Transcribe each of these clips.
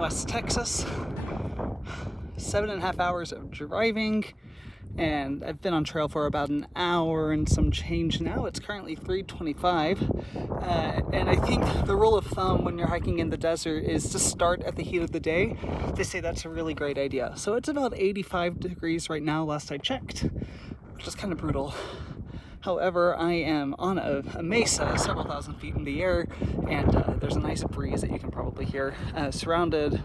West Texas. 7.5 hours of driving, and I've been on trail for about an hour and some change now. It's currently 3:25, and I think the rule of thumb when you're hiking in the desert is to start at the heat of the day. They say that's a really great idea. So it's about 85 degrees right now, last I checked, which is kind of brutal. However, I am on a mesa several thousand feet in the air, and there's a nice breeze that you can probably hear, surrounded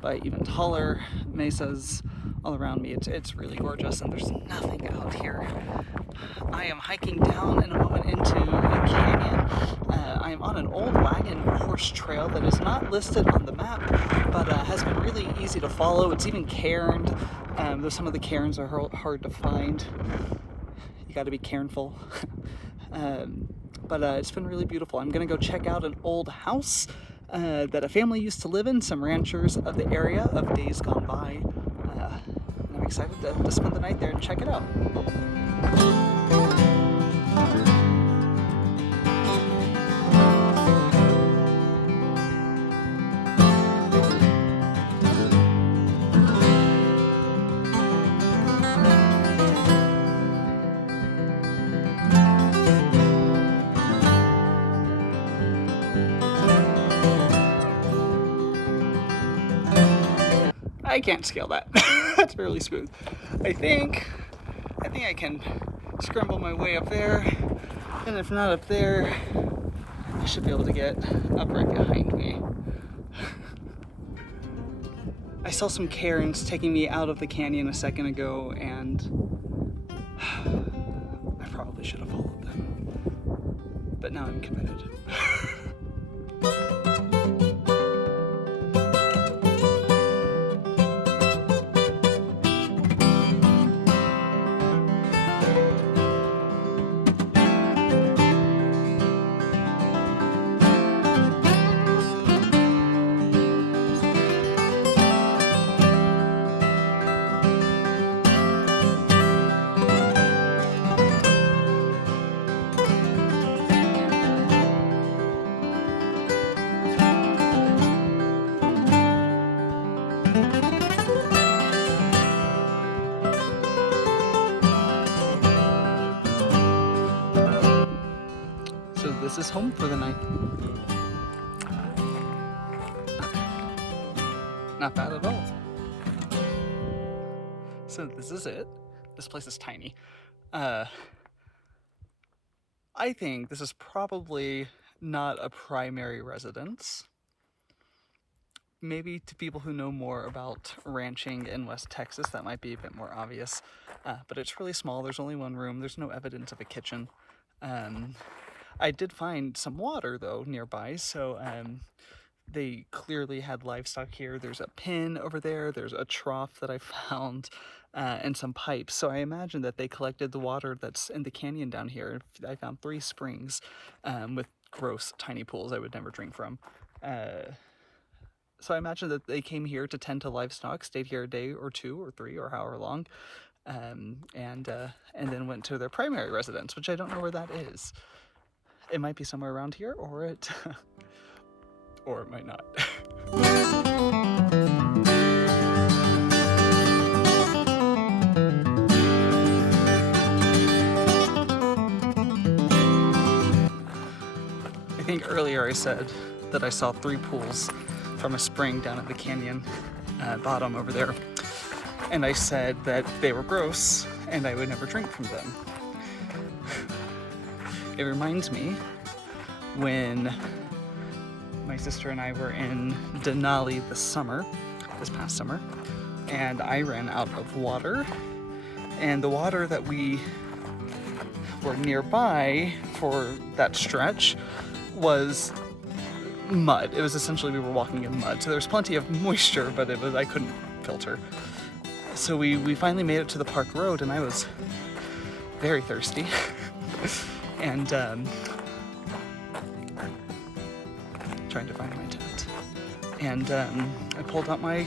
by even taller mesas all around me. It's really gorgeous, and there's nothing out here. I am hiking down in a moment into a canyon. I am on an old wagon horse trail that is not listed on the map, but has been really easy to follow. It's even cairned, though some of the cairns are hard to find. You got to be cairnful. But it's been really beautiful. I'm gonna go check out an old house that a family used to live in, some ranchers of the area of days gone by. And I'm excited to spend the night there and check it out. I can't scale that. That's really smooth. I think I can scramble my way up there, and if not up there, I should be able to get up right behind me. I saw some cairns taking me out of the canyon a second ago, and I probably should have followed them, but now I'm committed. This is home for the night. Not bad at all. So this is it. This place is tiny. I think this is probably not a primary residence. Maybe to people who know more about ranching in West Texas, that might be a bit more obvious. But it's really small. There's only one room. There's no evidence of a kitchen. I did find some water, though, nearby, so they clearly had livestock here. There's a pen over there, there's a trough that I found, and some pipes. So I imagine that they collected the water that's in the canyon down here. I found 3 springs with gross, tiny pools I would never drink from. So I imagine that they came here to tend to livestock, stayed here a day or 2 or 3 or however long, and then went to their primary residence, which I don't know where that is. It might be somewhere around here, or it might not. I think earlier I said that I saw 3 pools from a spring down at the canyon bottom over there, and I said that they were gross and I would never drink from them. It reminds me when my sister and I were in Denali this past summer, and I ran out of water, and the water that we were nearby for that stretch was mud. It was essentially, we were walking in mud, so there was plenty of moisture, but I couldn't filter. So we finally made it to the park road, and I was very thirsty. And trying to find my tent, and I pulled out my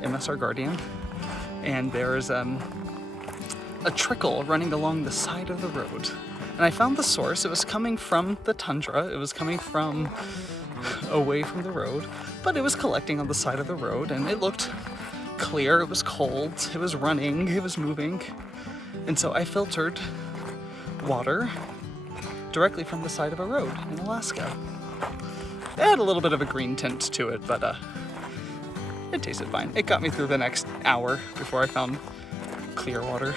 MSR Guardian, and there's a trickle running along the side of the road, and I found the source. It was coming from the tundra. It was coming from away from the road, but it was collecting on the side of the road, and it looked clear, it was cold, it was running, it was moving. And so I filtered water directly from the side of a road in Alaska. It had a little bit of a green tint to it, but it tasted fine. It got me through the next hour before I found clear water.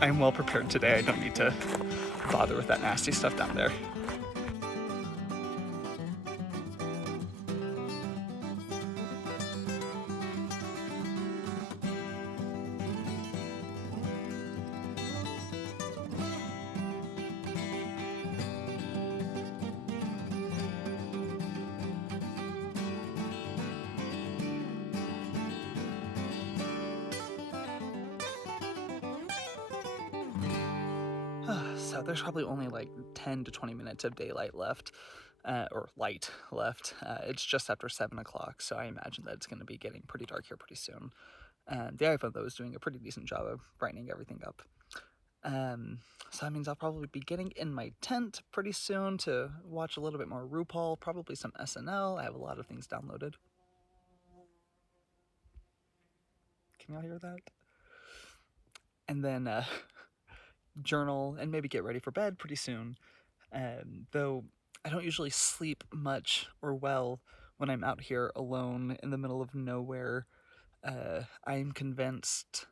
I'm well prepared today. I don't need to bother with that nasty stuff down there. So there's probably only like 10 to 20 minutes of daylight left, or light left. It's just after 7 o'clock, so I imagine that it's going to be getting pretty dark here pretty soon. The iPhone, though, is doing a pretty decent job of brightening everything up. So that means I'll probably be getting in my tent pretty soon to watch a little bit more RuPaul, probably some SNL. I have a lot of things downloaded. Can y'all hear that? And then journal and maybe get ready for bed pretty soon. Though I don't usually sleep much or well when I'm out here alone in the middle of nowhere. I am convinced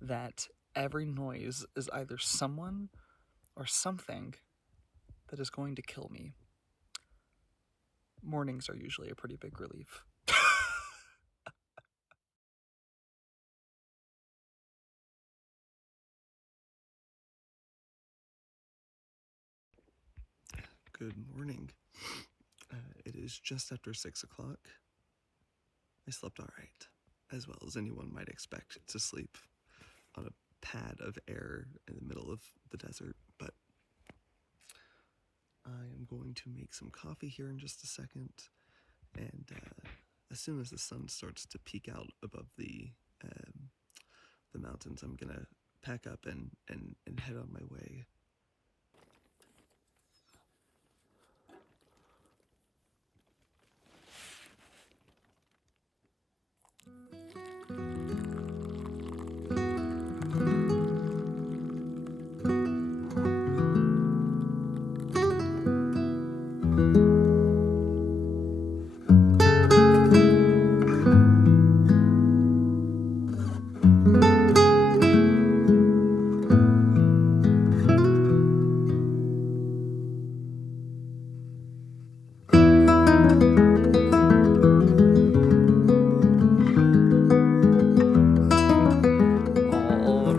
that every noise is either someone or something that is going to kill me. Mornings are usually a pretty big relief. Good morning. It is just after 6 o'clock. I slept all right, as well as anyone might expect to sleep on a pad of air in the middle of the desert, but I am going to make some coffee here in just a second, and as soon as the sun starts to peek out above the mountains, I'm gonna pack up and head on my way.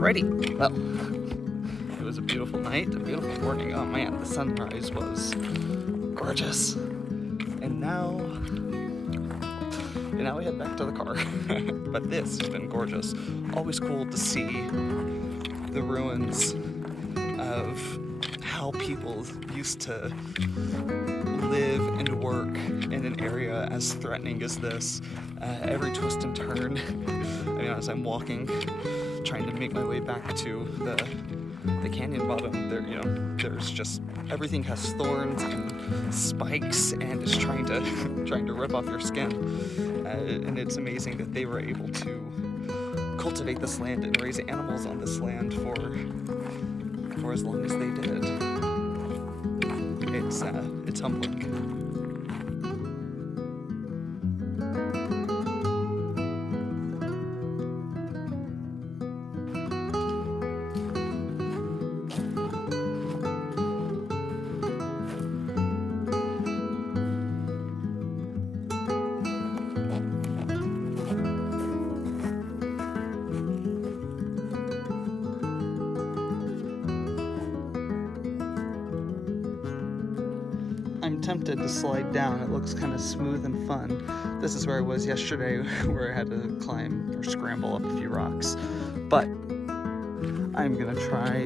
Alrighty, well, it was a beautiful night, a beautiful morning. Oh man, the sunrise was gorgeous. And now we head back to the car. But this has been gorgeous. Always cool to see the ruins of how people used to live and work in an area as threatening as this. Every twist and turn. I mean, as I'm walking, trying to make my way back to the canyon bottom, there's just everything has thorns and spikes, and it's trying to rip off your skin. And it's amazing that they were able to cultivate this land and raise animals on this land for as long as they did. It's humbling. I'm tempted to slide down. It looks kind of smooth and fun. This is where I was yesterday, where I had to climb or scramble up a few rocks. But I'm gonna try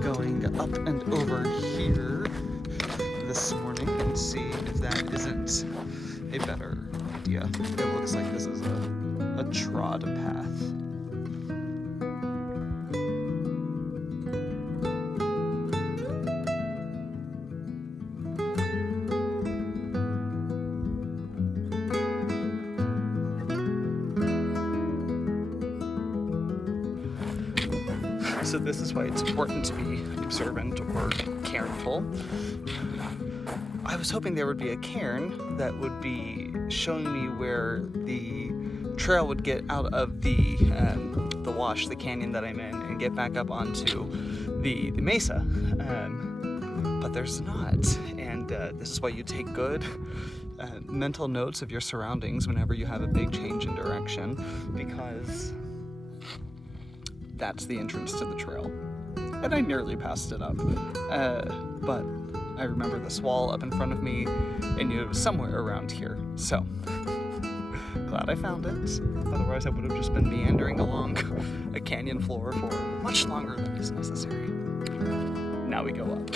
going up and over here this morning and see if that isn't a better idea. It looks like this is a trod path. So this is why it's important to be observant or careful. I was hoping there would be a cairn that would be showing me where the trail would get out of the wash, the canyon that I'm in, and get back up onto the mesa. But there's not, and this is why you take good mental notes of your surroundings whenever you have a big change in direction, because that's the entrance to the trail. And I nearly passed it up, but I remember this wall up in front of me and knew it was somewhere around here. So, glad I found it. Otherwise I would have just been meandering along a canyon floor for much longer than is necessary. Now we go up.